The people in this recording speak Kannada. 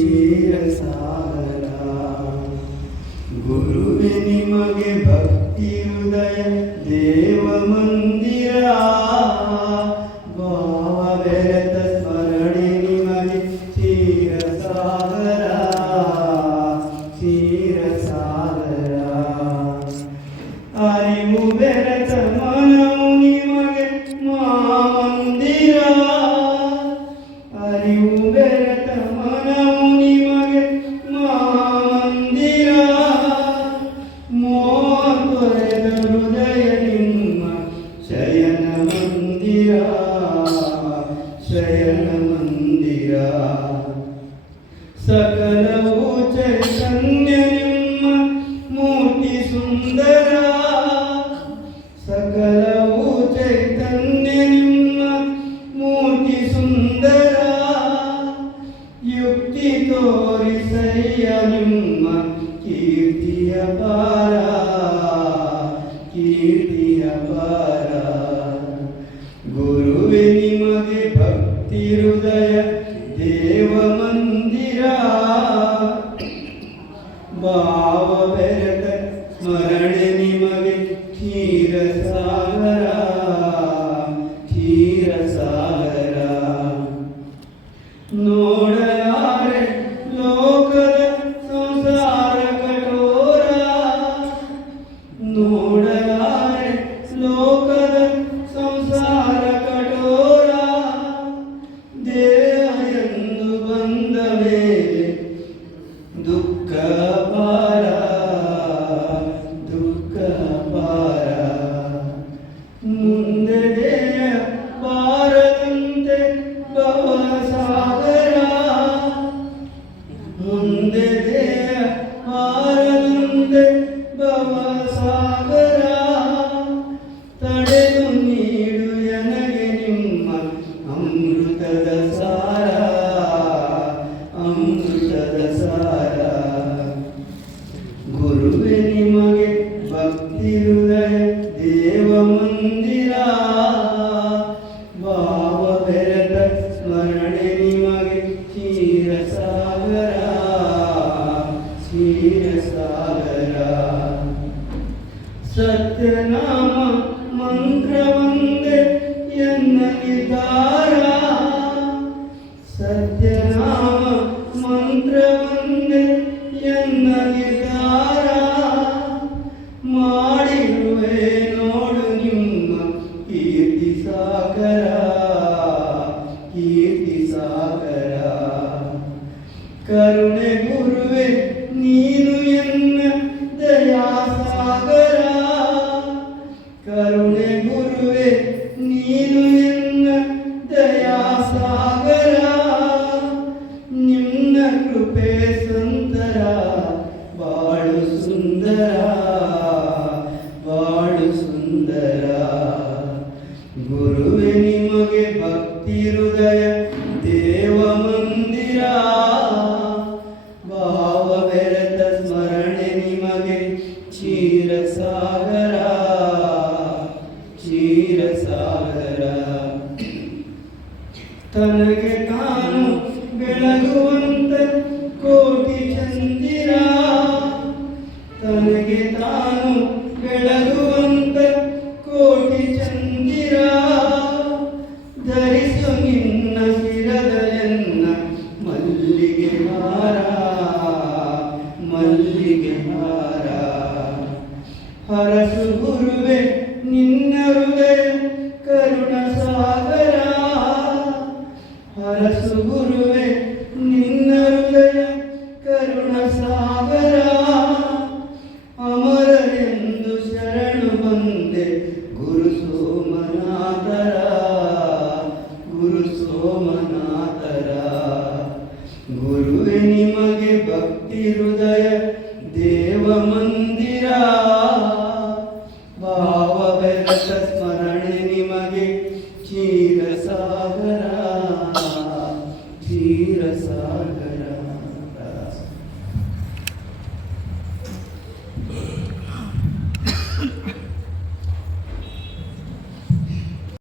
ಕ್ಷೀರಸಾಗರ. ಗುರುವೆ ನಿಮಗೆ ಭಕ್ತಿ ಹೃದಯ ದೇವ ಮಂದಿರ, ಭಾವ ಬೆರೆತ ಸ್ಮರಣೆ ನಿಮಗೆ ಕ್ಷೀರಸಾಗರ, ಕ್ಷೀರಸಾಗರ. ಅರಿವು ಬೆರೆತ ಮನವು ನಿಮಗೆ ಮಾಮಂದಿರ, ಅರಿವು ಬೆರೆತ ಮನವು ನಿಮಗೆ ಮಾಮಂದಿರ. ಮೋಹ ತೊರೆದ ಹೃದಯ ನಿಮ್ಮ ಶಯನ ಮಂದಿರ, ಶಯನ ಮಂದಿರ. ಸಕಲವು ಚೈತನ್ಯ ನಿಮ್ಮ ಮೂರ್ತಿ ಸುಂದರ, ಸಕಲವು ಚೈತನ್ಯ ನಿಮ್ಮ ಮೂರ್ತಿ ಸುಂದರ. ಯುಕ್ತಿ ತೋರಿಸಯ್ಯ ನಿಮ್ಮ ಕೀರ್ತಿಯ ಪಾರ, ಕೀರ್ತಿಯ ಪಾರ. ಗುರುವೆ ನಿಮಗೆ ಭಕ್ತಿ ಹೃದಯ ದೇವ ಮಂದಿರ, ಭಾವ ಬೆರೆತ ಸ್ಮರಣೆ ನಿಮಗೆ ಕ್ಷೀರಸಾಗರ, ಕ್ಷೀರಸಾಗರ. ನೋಡಲಾರೆ ಲೋಕದ ಸಂಸಾರ ಕಠೋರ, ನೋಡಲಾರೆ ಲೋಕದ ಸಂಸಾರ ಕಠೋರ. ದೇಹ ಎಂದು ಬಂದ ಮೇಲೆ ದುಃಖ ಪಾರ, ದುಃಖ ಪಾರ. ಮುಂದೆ ದೇಹ ಬಾರದಂತೆ ಭವಸಾಗರ, ಮುಂದೆ ದೇಹ ಬಾರದಂತೆ ಭವಸಾಗರ. ತಡೆದು ನೀಡು ನನಗೆ ನಿಮ್ಮ ಅಮೃತದ ಸಾರ, ಅಮೃತದ ಸಾರ. ಗುರುವೆ ನಿಮಗೆ ಭಕ್ತಿ ಹೃದಯ ದೇವ ಮಂದಿರ, ಭಾವ ಬೆರೆತ ಸ್ಮರಣೆ ನಿಮಗೆ ಕ್ಷೀರಸಾಗರ, ಕ್ಷೀರಸಾಗರ. ಸತ್ಯನಾಮ ಮಂತ್ರವಂದೇ ಎನ್ನ ನಿರ್ಧಾರ, ಸತ್ಯನಾಮ ಮಂತ್ರವಂದೇ ಎನ್ನ ನಿರ್ಧಾರ. ಮಾಡಿರುವೆ ನೋಡು ನಿಮ್ಮ ಕೀರ್ತಿ ಸಾಗರ, ಕೀರ್ತಿ ಸಾಗರ. ಕರುಣೆ ಗುರುವೆ ನೀನು ಎನ್ನ ದಯಾ ಸಾಗರ, ಕರುಣೆ ಗುರುವೆ ನೀನು ಎನ್ನ ದಯಾ ಸಾಗರ. ನಿನ್ನ ಕೃಪೆ ಸಂತರ ಬಾಳು ಸುಂದರ, ಬಾಳು ಸುಂದರ. ಗುರುವೆ ನಿಮಗೆ ಭಕ್ತಿ ಹೃದಯ ದೇವ ಮಂದಿರ, ಭಾವ ಬೆರೆತ ಸ್ಮರಣೆ ನಿಮಗೆ ಕ್ಷೀರಸಾಗರ, ಕ್ಷೀರಸಾಗರ. ತನಗೆ ತಾನು ಬೆಳಗುವಂತ ಕೋಟಿ ಚಂದಿರ, ತನಗೆ ತಾನು ಬೆಳಗುವಂತ ಕೋಟಿ ಚಂದಿರ. ಧರಿಸು ನಿನ್ನ ಶಿರದಲೆನ್ನ ಮಲ್ಲಿಗೆ ಹಾರ, ಮಲ್ಲಿಗೆ ಹಾರ. ಹರಸು ಗುರುವೆ ನಿನ್ನ ಹೃದಯ ಕರುಣ ಸಾಗರ, ಹರಸು ಗುರುವೆ ನಿನ್ನ ಹೃದಯ ಕರುಣ ಸಾಗರ. ಅಮರರೆಂದು ಶರಣು ಬಂದೆ ಗುರು ಸೋಮನಾಥರ, ಗುರು ಸೋಮನಾಥರ. ಗುರುವೆ ನಿಮಗೆ ಭಕ್ತಿ ಹೃದಯ ದೇವ ಮಂದಿರ, ಭಾವ ಬೆರೆತ ಸ್ಮರಣೆ ನಿಮಗೆ ಕ್ಷೀರಸಾಗರ, ಕ್ಷೀರಸಾಗರ.